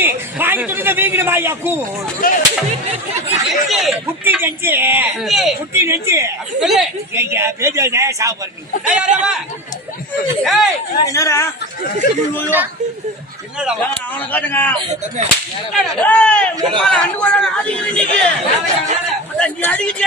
நெஞ்சு வாங்கி துணிந்த வீங்கின வாயா கூ குட்டி நெஞ்சு குட்டி நெஞ்சு சொல்லு ஐயா பேஜா சாப்பிடுறீங்க என்னடா என்னடா அவனை காட்டுங்க நீ அடிக்கிட்டே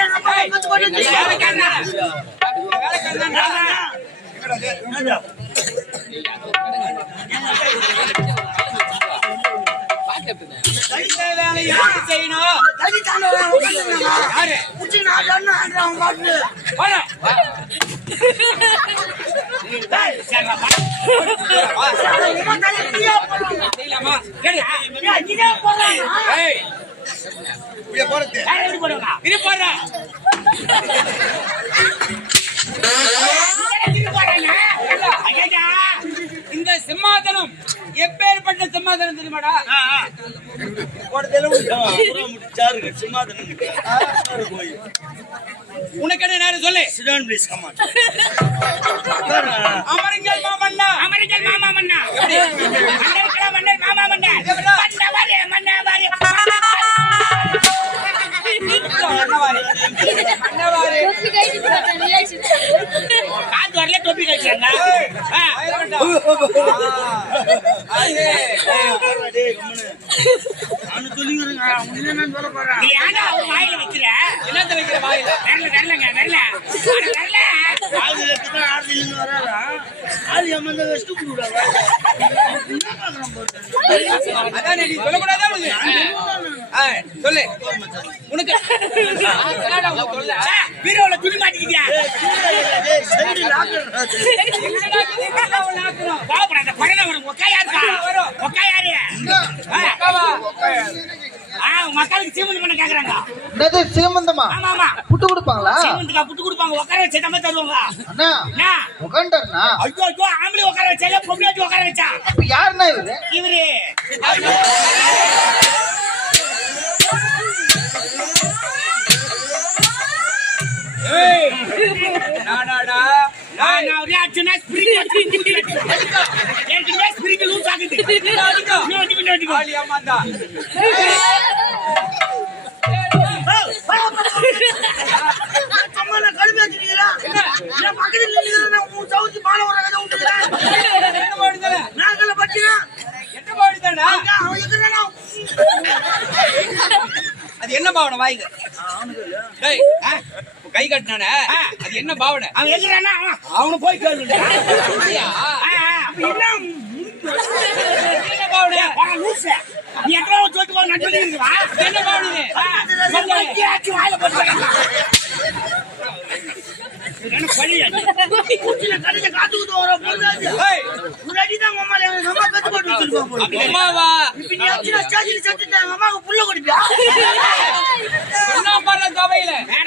இந்த சிம்மாசனம் எப்பேற்பட்ட சிம்மாசனம் தெரியுமாடா? உனக்கு என்ன நேரம் சொல்லு. அமருங்கள் மாமன்னா, அமருங்கள் மாமா மன்னா, மன்னர் மாமா மன்னா, காத்து வரல டோப்பி கழிச்சாங்க. வாயில வைக்கிற என்னத்த வைக்கிற வாயில வரலங்க வரல வரல அதான் நீ சொல்லக்கூடாதா சொல்லு. உனக்கு பீரோல துணி மாட்டிக்கிட்டியா? மக்களுக்கு சீமந்தம் பண்ண கேக்குறாங்க. சீமந்தமா? ஆமா புட்டு கொடுப்பாங்களா? சீமந்தத்துக்கு புட்டு கொடுப்பாங்க. உட்கார வச்சு நம்ம தருவாங்க. அண்ணா உட்கார்ந்தா ஐயோ ஐயோ ஆம்பளை உட்கார வச்சா பொம்பளை வச்சு உட்கார வச்சா யாருன்னா இவரு? இவரு அது என்ன பாவனை வாய்க்கு கை கட்டினானே அது என்ன பாவனை? அவன் எதுனா அவனு போய் கேளு. என்ன பாவனை? நீ எத்தனை சொல்லிட்டு போற நட்டு என்ன பாவனை? வாயில போட்டு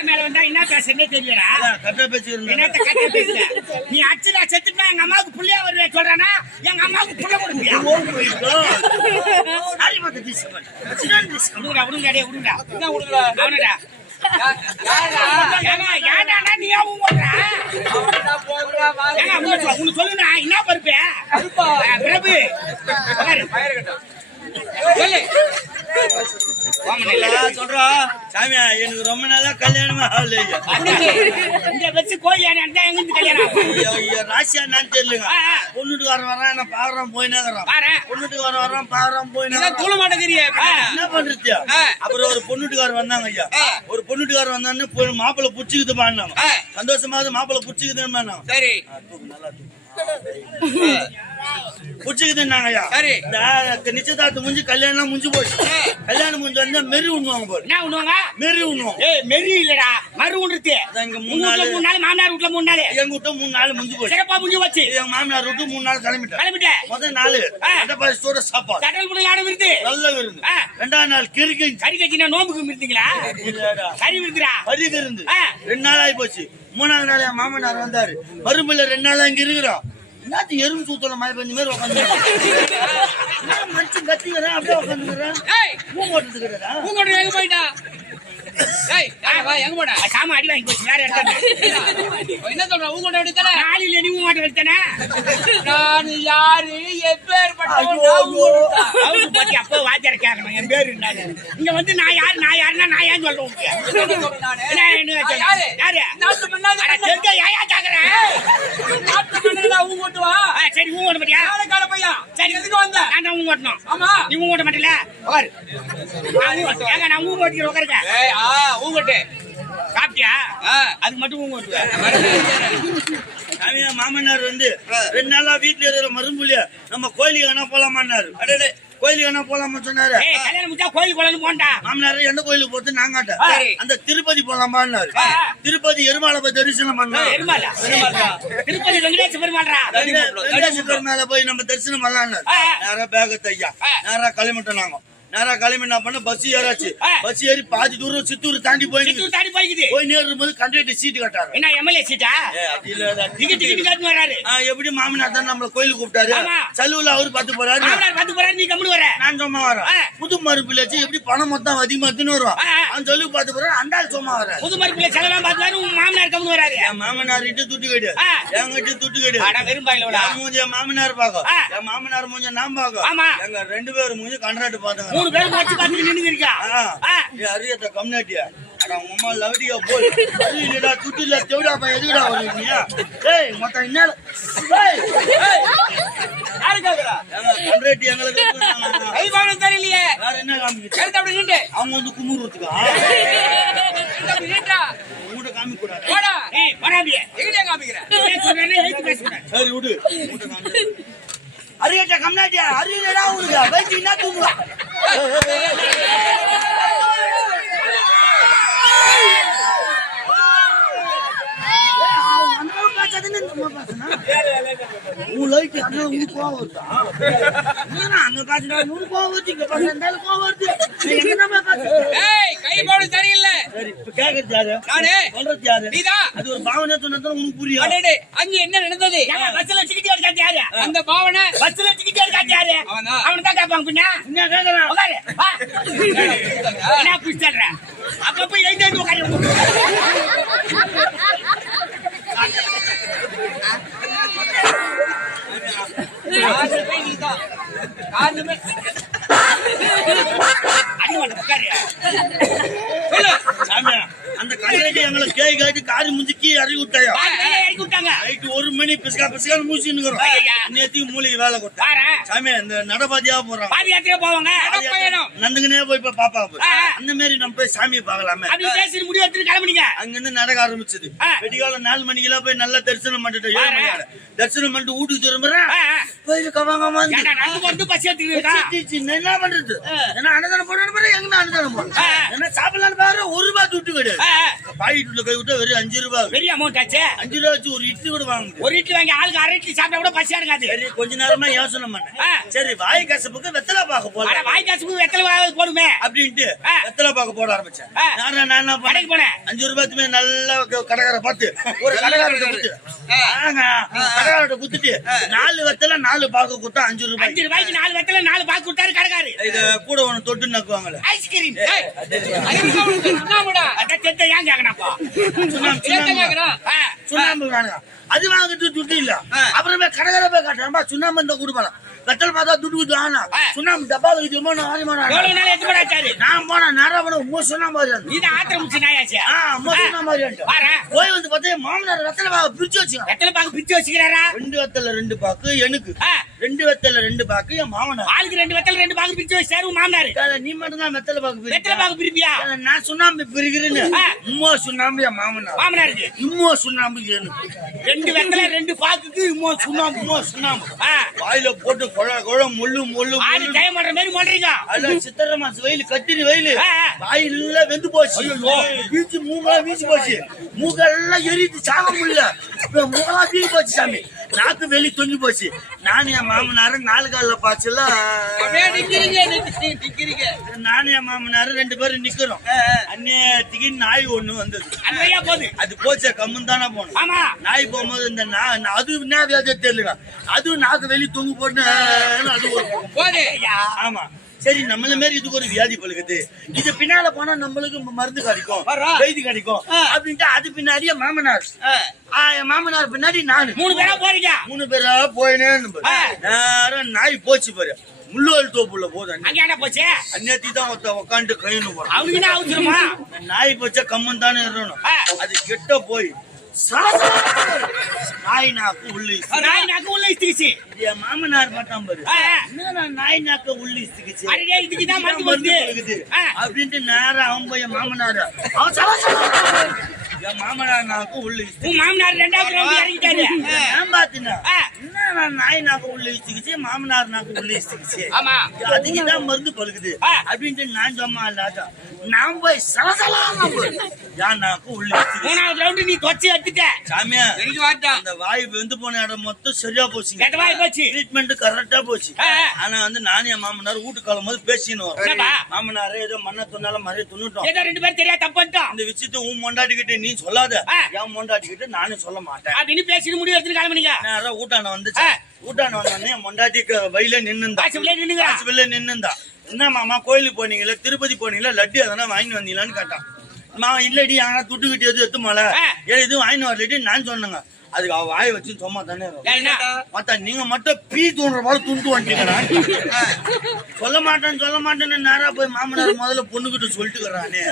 மேல வந்தா என்ன பேசுறே தெரியலா. நீ அச்சுடா செத்துட்டா எங்க அம்மாவுக்கு புள்ளையா வருவே சொல்றானா? எங்க அம்மாவுக்கு புள்ள கொடுப்பியா? சொல்லுனா என்ன பருப்பே பிரபு சொல்றோம் சாமியா எனக்கு ரொம்ப நாளா கல்யாணமா வச்சு கோயில் ராசியா நான் தெரியலங்க. பொண்ணுட்டு வரான் என்ன பாக்குறோம் போயினாக்குறோம். பொண்ணுட்டு வரான் பாக்குறோம் போயினா தூள மாட்டே தெரியும் என்ன பண்றது. அப்புறம் ஒரு பொண்ணுட்டுக்காரர் வந்தாங்க ஐயா. ஒரு பொண்ணுட்டுக்காரர் வந்தான்னு மாப்பிள்ளை புடிச்சுக்குது பாடினாங்க. சந்தோஷமாவது மாப்பிள்ளை புடிச்சுக்குதுன்னு பாடினாங்க. சரி நல்லா புடிச்சுக்குதுன்னாங்க ஐயா. நிச்சயதார்த்தம் முடிஞ்சு கல்யாணம் முடிஞ்சு போச்சு. கல்யாணம் முடிஞ்சு வந்தா மெரி உண்ணுவாங்க போல. என்ன உண்ணுவாங்க? மெரி உண்ணுவாங்க. மெரி இல்லடா மறு உண்ணுறது. எங்க 3 நாள் மாமியார் வீட்டுல 3 நாள் எங்க வீட்டுல 3 நாள் முடிஞ்சு போச்சு. சிறப்பா முடிஞ்சு போச்சு. எங்க மாமியார் வீட்டு 3 நாள் கிளம்பிட்டேன். முதல் நாள் சோற சாப்பாடு கடல் முறையான விருது நல்ல விருந்து. 2ஆம் நாள் கிறுக்கு கறி கட்சினா நோம்புக்கு விருந்துங்களா? கறி விருந்துடா கறி விருந்து 2 நாள் ஆகி போச்சு. 3ஆவது நாள் என் மாமனார் வந்தாரு. மறுமையில 2 நாள் அங்க இருக்கிறோம். எல்லாத்தையும் எறும்பு சூத்தல மாதிரி கொஞ்சம் பேர் உட்காந்து மனுஷன் கத்திக்கிறேன் அப்படியே உட்காந்துக்கிறேன். பூங்கோட்டை எங்க போயிட்டா? எங்க போட சாம அடி வாங்கி போச்சு. வேற என்ன சொல்ற? பூங்கோட்டை எடுத்தானே நாளில் நீ மாட்டை எடுத்தானே. நான் யாரு எப்பேற்பட்ட அப்போ வாத்தி வேற கேட்கணும் என் பேரு என்னன்னு. இங்க வந்து நான் யாருன்னா நான் ஏன் சொல்றேன் உங்களுக்கு? என்ன யாரு? யாரு? நாட்டு மன்னாதி அட, தெரிஞ்சா ஏன் கேக்குறேன்? நாட்டு மன்னனா ஊ ஓட்டுவா சரி ஊ ஓட்ட மாட்டியா? கால பையன் சரி எதுக்கு வந்த? நான் தான் ஊ ஓட்டணும். ஆமா நீ ஊ ஓட்ட மாட்டல? உட்காரு. ஏங்க நான் ஊ ஓட்டிக்கிறேன் உட்காருங்க. ஏய் ஊங்கட்டு சாப்பிட்டியா? அதுக்கு மட்டும் ஊ ஓட்டுவேன். சாமியா மாமனார் வந்து 2 நாளா வீட்டுல இருக்கிற மரும்புலிய நம்ம கோயிலுக்கு வேணா போலாமான்னாரு. அடே கோயிலுக்கு வேணா போலாமா சொன்னாரு. ஏய் கல்யாணம் முடிச்சா கோயிலுக்கு போலான்னு போண்டா. மாமனார் எந்த கோயிலுக்கு போறது நாங்காட்ட சரி. அந்த திருப்பதி போலாமான்னாரு. திருப்பதி எருமாளை போய் தரிசனம் பண்ணோம். பெருமாளா? திருப்பதி வெங்கடேச பெருமாள்ரா. வெங்கடேஸ்வர பெருமாளை போய் நம்ம தரிசனம் பண்ணலாம்னாரு. நேரா பேகத்தை ஐயா நேரா கிளம்பிட்டோம். நாங்க நேரா கிளம்பி என்ன பண்ண பஸ் ஏறாச்சு. பஸ் ஏறி பாதி தூரம் சித்தூர் தாண்டி போய் சித்தூர் தாண்டி போய்க்குது. போய் நேரும் போது கண்டக்டர் சீட்டு கட்டாரு. என்ன எம்எல்ஏ சீட்டா? டிக்கெட் காட்டு வராரு. எப்படி மாமனார் தான் நம்மள கோயிலுக்கு கூப்பிட்டாரு. ஆமா. செலவுல அவரு பார்த்து போறாரு. மாமனார் பார்த்து போறாரு, நீ கம்முனு வர. நான் சும்மா வரேன். புது மறுப்புல வச்சு எப்படி பணம் மொத்தம் அதிகமா எடுத்துன்னு வருவான். அவன் சொல்லி பார்த்து போறாரு. அந்த ஆள் சும்மா வர புது மறுப்புல செலவெல்லாம் பார்த்தாரு. உங்க மாமனார் கம்முனு வராரு. என் மாமனார் கிட்ட துட்டு கிடையாது. என்கிட்ட துட்டு கிடையாது. அட வெறும்பாயிலோட மூஞ்ச மாமனார் பாக்கும். என் மாமனார் மூஞ்ச நான் பாக்கும். ஆமா. எங்க 2 பேரும் மூஞ்ச கண்ட்ராக்ட் பாத்துங்க. 3 பேரும் வச்சு பார்த்து நின்னு இருக்கா. அரியத்த கம்னாட்டியா அம்மா லவடியா போய் இல்லடா துட்டு இல்ல தேவடா பா எதுடா வரீங்க? ஏய் மொத்தம் என்ன யாரு கேக்குறா? கண்ட்ராக்ட் எங்களுக்கு ஐபானம் தெரியலையே வேற என்ன காமிக்கு? எடுத்து அப்படி நின்று அவங்க வந்து குமுறுறதுக்கா அப்படி நின்றா உங்கள்கிட்ட காமிக்க கூடாது. போடா ஏய் வராதே. எங்கடா காமிக்கிறேன்? ஏன் சொல்றேன்னு எழுதி பேசுறேன். சரி விடு. அரியட்ட கம்னாட்டியா அரியலடா உனக்கு வயிற்று என்ன தூங்குவா? ஏய் கை போடு சரியில்லை நானே நீதான் அது ஒரு பாவனை சொன்னது உனக்கு புரியும். அடடே அங்க என்ன நடந்தது? ஏங்க பஸ்ல டிக்கெட் எடுக்காத யாரு? அந்த பாவனை பஸ்ல டிக்கெட் எடுக்காத யாரு? அவனா? அவன் தான் கேட்பாங்க பின்ன. என்ன கேக்குறான்? உட்காரு. வா. என்ன குடிச்சல்ற? அப்ப போய் எழுதி உட்காரு. காரணமே நீதான் காரணமே அடிமாட்ட உட்காரு. சொல்லு சாமியா அந்த கண்ட்ராக்ட் எங்களை கேய் காட்டி காரி முஞ்சிக்கி அறிவி விட்டாயா? பாதியிலே இறக்கி விட்டாங்க. நைட்டு 1 மணி பிஸ்கா மூச்சின்னு ஐயா. நேத்துக்கு மூலிகை வேலை கொடுத்தா வாரேன். சாமி இந்த நடபாதியா போறாங்க. பாதி யாத்திரை போவாங்க. பயணம் நந்துங்கனே போய் பாப்பா ஆ. அந்த மாதிரி நம்ம போய் சாமியை பார்க்கலாமே. அப்படி பேசி முடிவு எடுத்துட்டு கிளம்புனீங்க. அங்க இருந்து நடக்க ஆரம்பிச்சது. ஆ. வெடிகால 4 மணிக்கெல்லாம் போய் நல்லா தரிசனம் பண்ணிட்டு 7 மணி ஆகுது. தரிசனம் பண்ணிட்டு வீட்டுக்கு திரும்புறேன். ஆ, ஆ. போயிட்டு கவாங்கம்மா ஏன்டா நடந்து போறது பஸ் ஏத்திட்டு இருக்கா? என்ன பண்றது? ஏன்னா அன்னதானம் போடணும் எங்க அன்னதானம் போடணும். ஆ. என்ன சாப்பிடலான்னு பாரு 1 ரூபாய் துட்டு கிடையாது. ஆ, ஆ. பாக்கெட்ல கை விட்டா வெறும் 5 ரூபாய். பெரிய அமௌண்ட் ஆச்சு. 5 ரூபாய் வச்சு ஒரு இட்லி கூட வாங்க முடியாது. ஒரு இட்லி வாங்கி ஆளுக்கு 1/2 இட்லி சாப்பிட்டா கூட பசி எடுக்காது. சரி கொஞ்ச நேரமா யோசனை பண்ணேன். ஆ. சரி வாய் கசப்புக்கு வெத்தலை பாக்க அட போலாம் வாய் காசுக்கு வெத்தலை போடுமே. அப்படின்ட்டு ஆ. வெத்தலை பாக்க போட ஆரம்பிச்சேன். ஆ. நான் என்ன கடைக்கு போனேன். 5 ரூபாய்க்குமே நல்ல கடைக்கார பார்த்து ஒரு கடைக்காரர்கிட்ட குத்து. கடைக்காரர்கிட்ட குத்துட்டு 4 வெத்தலை 4 பாக்கு கொடுத்தா 5 ரூபாய். 5 ரூபாய்க்கு 4 வெத்தலை 4 பாக்கு கொடுத்தாரு கடைக்காரு. இத கூட ஒண்ணு தொட்டு நக்குவாங்கல்ல. ஐஸ்கிரீம். சுண்ணாம்புடா அத தெத்த ஏன் கேக்கறாப்பா? சுண்ணாம்பு வேணுங்க. அது வாங்கிட்டு துட்டு இல்ல. அப்புறமே கடைக்கார போய் காட்டுறா சுண்ணாம்பு இந்த கொடுப்பாங்க. வெத்தலை பார்த்தா துட்டு குத்து ஆனா சுண்ணாம்பு டப்பால வச்சுமா எவ்வளவு நாள் எத்து போடாச்சாரு? நான் போனா நேரம் போன உங்க சுண்ணாம்பு நீ தான் ஆத்திரம் முடிச்சு நாயாச்சு. வாரேன். போய் வந்து பார்த்தா மாமனார் வெத்தலை பாக்க பிரிச்சு வச்சுங்க. வெத்தலை பாக்கு பிச்சு வச்சுக்கிறாரா? 2 வெத்தலை 2 பாக்கு எனக்கு. ஆ. 2 வெத்தலை 2 பாக்கு என் மாமனார். ஆளுக்கு 2 வெத்தலை 2 பாக்கு பிச்சு வச்சு சேரும் மாமனாரு. நீ மட்டும் தான் வெத்தலை பாக்கு வெத்தலை பாக்கு பிரிப்பியா? நான் சுண்ணாம்பு பிரிக்கிறேன்னு ஆ. உம்மா சுண்ணாம்பு என் மாமனார். மாமனாருக்கு இம்மா சுண்ணாம்பு எனக்கு. 2 வெத்தலை 2 பாக்குக்கு உம்மா சுண்ணாம்பு ஆ. வாயில போட்டு கொழ முள்ளு ஆளு டைம் பண்ற மாதிரி பண்றீங்க. அதுல சித்திரை மாசம் வெயில் கத்திரி வெயில் ஆ, ஆ. வாயில வெந்து போச்சு. வீச்சு மூங்கெல்லாம் வீச்சு போச்சு. மூக்கெல்லாம் எரித்து சாக முடியல. மூக்கெல்லாம் வீச்சு போச்சு சாமி. நாக்கு வெளி தொங்கி போச்சு. நானும் என் மாமனாரும் 4 காலில் பாய்ச்சல. நானும் என் மாமனாரும் 2 பேரும் நிக்கிறோம். அந்நேரத்துக்கு நாய் ஒண்ணு வந்தது. அந்த வழியா போகுது. அது போச்ச கம்மன் தானே போனோம். ஆமா. நாய் போகும்போது இந்த அது என்ன வியாதியா தெரியல. அதுவும் நாக்கு வெளி தொங்கு போட்டு அது ஒரு போதே ஆமா. சரி நம்மள மாரி இதுக்கு ஒரு வியாதி பழுகுது. இது பின்னால போனா நம்மளுக்கு மருந்து கிடைக்கும் வைத்தி கிடைக்கும் அப்படின்ட்டு அது பின்னாடியே மாமனார் என் மாமனார் பின்னாடி நானு 3 பேரா போறீங்க. 3 பேரா போயினே நேரம் நாய் போச்சு பாரு. முள்ளுவல் தோப்புல போதும் அங்க என்ன போச்சு அந்நேத்தி தான் உட்காந்து கையின்னு போறான் அவனுக்கு என்ன அவசரமா நாய் பச்சா கம்மன் தானே இருக்கணும் அது கிட்ட போய் நாய் நாக்கு உள்ளி நாய் நாக்கு உள்ள இஸ்திக்கிச்சு என் மாமனார் பார்த்தான் பாரு நாய் நாக்க உள்ளி இஸ்திக்கிச்சு அடடே இதுக்குதான் மருந்து வருது அப்படின்ட்டு நேரம் அவன் போய் என் மாமனார் என் மாமனார் நாக்கு உள்ளி உன் மாமனார் ரெண்டாவது ரவுண்ட் இறங்கிட்டாரு நான் பாத்தீங்கன்னா என்ன நாய் நாக்கு உள்ள இஸ்திக்கிச்சு மாமனார் நாக்கு உள்ள இஸ்திக்கிச்சு ஆமா அதுக்குதான் மருந்து பழுகுது அப்படின்ட்டு நான் சொன்னா இல்லாத நான் போய் சலசலாம் என் நாக்கு உள்ள இஸ்திக்கிச்சு மூணாவது ரவுண்ட் நீ தொச்சு எடுத்துட்ட சாமியா எனக்கு வாட்டா அந்த வாய் வெந்து போன இடம் மொத்தம் சரியா போச்சுங்க கெட்ட வாய் போச்சு ட்ரீட்மெண்ட் கரெக்டா போச்சு ஆனா வந்து நானும் என் மாமனார் வீட்டுக்கு காலம் போது பேசின்னு வரோம் மாமனாரே ஏதோ மண்ணை துண்ணால மாதிரி துண்ணுட்டோம் ஏதோ ரெண்டு பேரும் தெரியா தப்பு பண்ணிட்டோம் இந்த விஷயத்த உன் மொண்டாட்டிக்கிட்ட நீ சொல்லாத என் மொண்டாட்டிக்கிட்ட நானும் சொல்ல மாட்டேன் அப்படின்னு பேசிட்டு முடிவு எடுத்துட்டு கிளம்புனீங்க நேரம் ஊட்டான வந்துச்சு ஊட்டான வந்தோடனே என் மொண்டாட்டிக்கு வயல நின்னுந்தா என்ன மாமா கோயிலுக்கு போனீங்களா திருப்பதி போனீங்களா லட்டு எதனா வாங்கி வந்தீங்களான்னு கேட்டான் நான் இல்லடி ஆனா துட்டுக்கிட்டு எது எத்து மலை எதுவும் வாங்கி வரலடி நான் சொன்னேங்க அதுக்கு அவ வாயை வச்சு சும்மா தானே மத்த நீங்க மட்டும் பீ தூண்டுற போல துண்டு வந்துட்டீங்களா சொல்ல மாட்டேன்னு நேரா போய் மாமனார் முதல்ல பொண்ணுகிட்ட சொல்லிட்டுக்கிறானே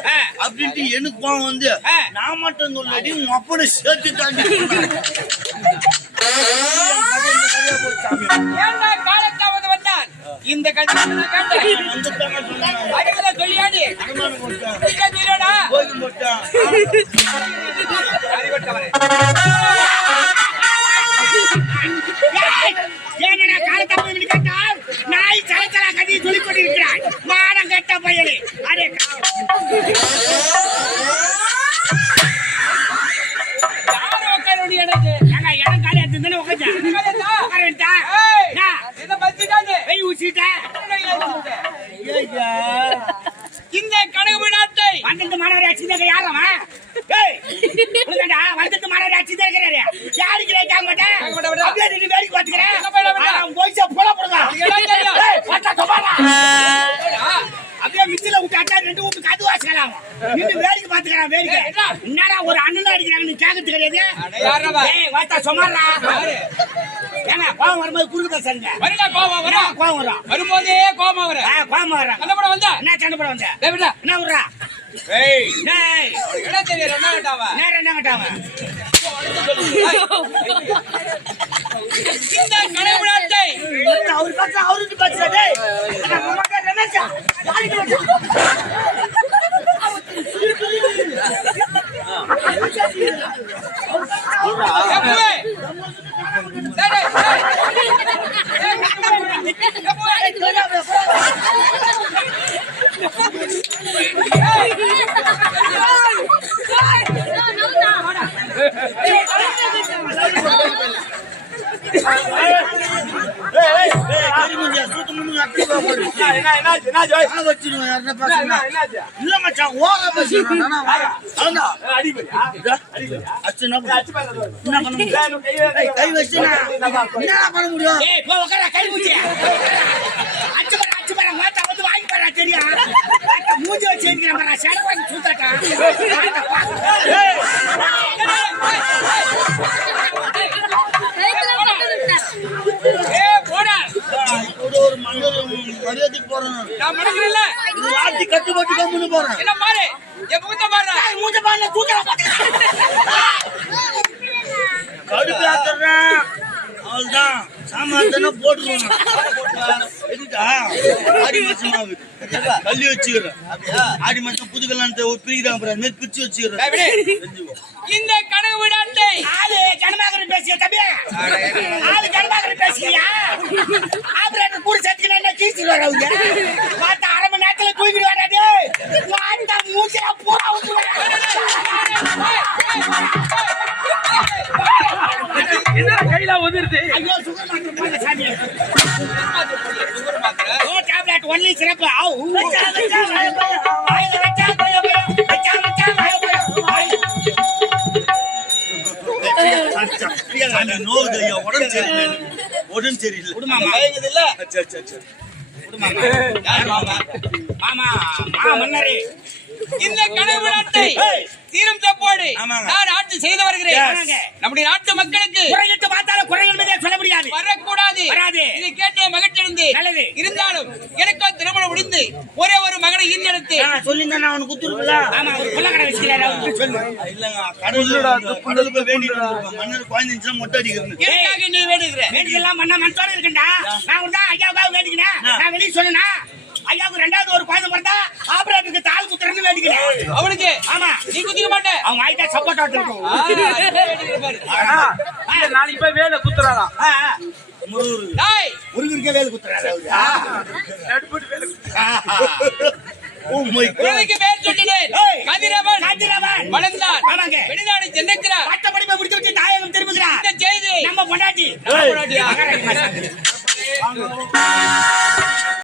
அப்படின்ட்டு எனக்கு கோவம் வந்து நான் மட்டும் சொல்லடி உன் அப்பனை சேர்த்து தாண்டி இந்த சொல்லியாடி நாய் சலச்சலா கதையை சொல்லிக் கொண்டிருக்கிறாய் மானம் கட்ட பையனே அடே இடம் காலி எடுத்து உட்கார இந்த கனவு நாட்டை வந்துட்டு மாணவர் ஆட்சி யாரவா வந்துட்டு மாணவர் ஆட்சி தான் இருக்கிறாரு யாருக்கு கேட்க மாட்டேன் அப்படியே வேடிக்கை பார்த்துக்கிறேன் போய்ச்சா போல போடுங்க அப்படியே மிச்சில விட்டாட்டா ரெண்டு வீட்டு காது வாசிக்கலாம் இன்னும் வேடிக்கை பாத்துக்கிறான் வேடிக்கை என்னடா ஒரு அண்ணன் அடிக்கிறாங்க நீ கேட்கறது கிடையாது சொமாரா ஏன்னா கோவம் வரும்போது குறுக்கு பேசுறீங்க கோவம் வரும் வரும்போதே கோவம் வரும் சண்டை போட வந்தா என்ன சண்டை போட வந்த என்ன விடுறா அவருக்கு பேசுறதே ரமேஷா இல்ல மச்சான் ஓர கை வச்சு என்ன பண்ண முடியும் கை மூச்சி அச்சு பாரு மாத்தா வந்து வாங்கி பாரு தெரியும் மூஞ்சி வச்சு இருக்கிற சடை சுத்தாட்டா ஒரு மரியாதைக்கு போறேன் கட்டுப்பட்டு கம்முன்னு போறேன் கடுப்பு ஆத்துறேன் அவள்தான் சாமான் போட்டுருவேன் ஆடி மாசம் ஆகுது கல்லி வச்சுக்கிறேன் ஆடி மாசம் புது கல்யாணத்தை பிரிக்கிறாங்க பிரிச்சு வச்சுக்கிறேன் இந்த கனவு விடாண்டை ஆளு ஜனமாகரி பேசிய தம்பி ஆளு ஜனமாகரி பேசியா ஆபரேட்டர் கூட சேர்த்துக்கினா கீச்சு வரவங்க பார்த்தா அரை மணி நேரத்துல தூக்கிட்டு வராது வாண்டா மூச்சா போறா என்ன கையில வந்துருது ஐயோ சுகர் மாத்திரை போங்க சாமி சுகர் மாத்திரை ஓ டேப்லெட் ஒன்லி சிறப்பு ஆவு உடம்பு சரியில்லை மாமா மன்னரே இந்த கனவு நாட்டை ஏய். தீரம் தப்போடு ஆமாங்க. நான் ஆட்சி செய்து வருகிறேன் ஆமாங்க. நம்முடைய நாட்டு மக்களுக்கு குறையிட்டு பார்த்தாலும் குறைகள் மீதே சொல்ல முடியாது. வரக்கூடாது வராது. இதை கேட்டு மகிழ்ச்சி அடைந்து நல்லது. இருந்தாலும் எனக்கு திருமணம் முடிந்து ஒரே ஒரு மகனை ஈன்றெடுத்து சொல்லியிருந்தா நான் அவனுக்கு குத்துருக்குல்ல ஆமா, ஒரு புள்ள கடை வச்சுக்கிறாரு, அவருக்கு சொல்லு. இல்லங்க கடவுள் போய் வேண்டிட்டு வந்திருப்போம். மன்னர் குழந்தைச்சுன்னா மொட்டை அடிக்கிறது எனக்காக நீ வேண்டுகிற வேண்டிக்கலாம் பண்ண மனசோட இருக்கண்டா. நான் கூட தான் ஐயாவுக்காக வேண்டிக்கினேன். நான் வெளியே சொன்னா ஐயாவுக்கு 2வது ஒரு குழந்தை பிறந்தா ஆபரேட்டருக்கு தால் குத்துறன்னு வேண்டிக்கிறேன். அவனுக்கு ஆமா, நீ குதிக்க மாட்டே அவங்க ஆயிட்டா சப்போர்ட் ஆட்டிருக்கோம். நாளைக்கு போய் வேலை குத்துறாராம். முருகரு டேய் முருகருக்கே வேலை குத்துறாரு அவரு. ஓ மை காட் உனக்கு பேர் சொல்லினேன் ஏய். கதிரவன் காத்திரவன் வளர்ந்தான் ஆமாங்க. வெளிநாடு சென்றிருக்கிறார் பட்ட படிப்பை முடிச்சு விட்டு தாயகம் திரும்புகிறார். இந்த செய்தி நம்ம பொண்டாட்டி நம்ம பொண்டாட்டியா? மகாராணி.